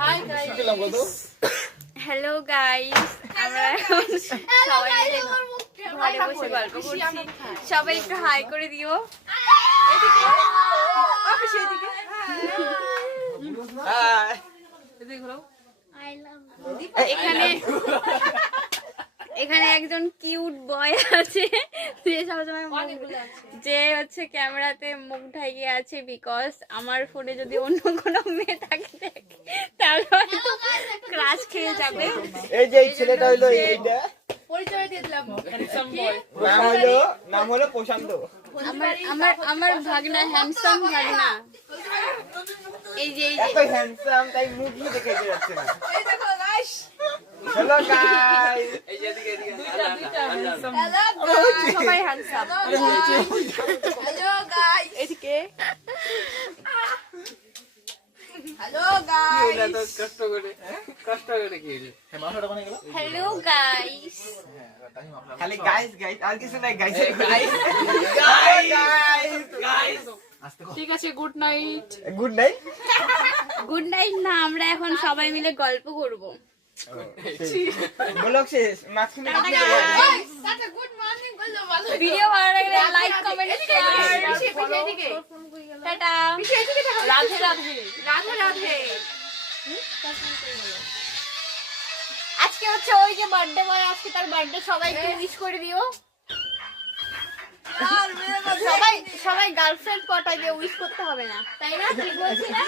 Hi guys, hello guys, আমরা এখন সবাই মিলে ঘরে বসে গল্প করছি। সবাই একটু হাই করে দিও। এখানে এখানে একজন কিউট বয় আছে যে সবসময় যে হচ্ছে ক্যামেরাতে মুখ ঢাকিয়ে আছে, বিকজ আমার ফোনে যদি অন্য কোনো মেয়ে থাকে তাহলে হয়তো ক্রাশ খেয়ে যাবে। এই যে এই ছেলেটা হলো এইটা, পরিচয় দিয়ে দিলাম। নাম হলো প্রশান্ত। আমার ভাগনা, হ্যান্ডসাম ভাগনা। এই যে এত হ্যান্ডসাম তাই মুখই দেখে যাচ্ছে না। এই দেখো গাইস, হ্যালো গাইস, সবাই হ্যান্ডসাম। হ্যালো গাইস, এদিকে হ্যালো গাইস, হ্যালো গাইস। খালি গাইস গাইস আর কিছু নাই। গাইস গাইস ঠিক আছে, good night. Good night. Good night না, আমরা এখন সবাই মিলে গল্প করব। ব্লগ শেষ, মাঝখানে গাইস, টাটা, গুড মর্নিং বললো ভালো। ভিডিও ভালো লাগলে লাইক, কমেন্ট, শেয়ার। এদিকে টাটা, রাধে রাধে রাধে রাধে। আজকে হচ্ছে ওই যে বার্থডে বয়, আজকে তার বার্থডে, সবাই একটু উইশ করে দিও। সবাই গার্লফ্রেন্ড পটাইবে, উইশ করতে হবে না, তাই না? ঠিক বলছি না?